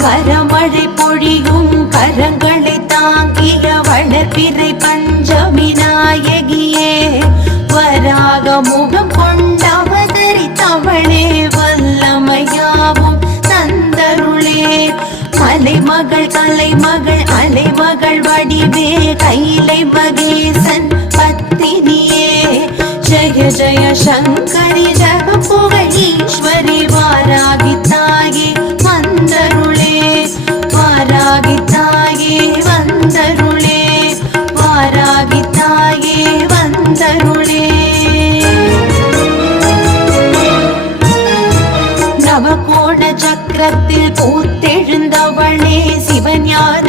கரமழை பொழியும் கரங்களை தாங்கிய வளர்பிறை பஞ்சமி நாயகியே வராக முகம் கொண்டவதரித்தவளே வல்லமையாவும் தந்தருளே மலைமகள் கலைமகள் அலைமகள் வடிவே கைலை மகேசன் பத்தினியே ஜய ஜய சங்கரி ஜக புகழீஸ்வரி வாராகி தாயே வந்தருளே வாராகி தாயே வந்தருளே வாராகி தாயே வந்தருளே நவகோண சக்கரத்தில் பூத்தெழுந்தவளே சிவஞான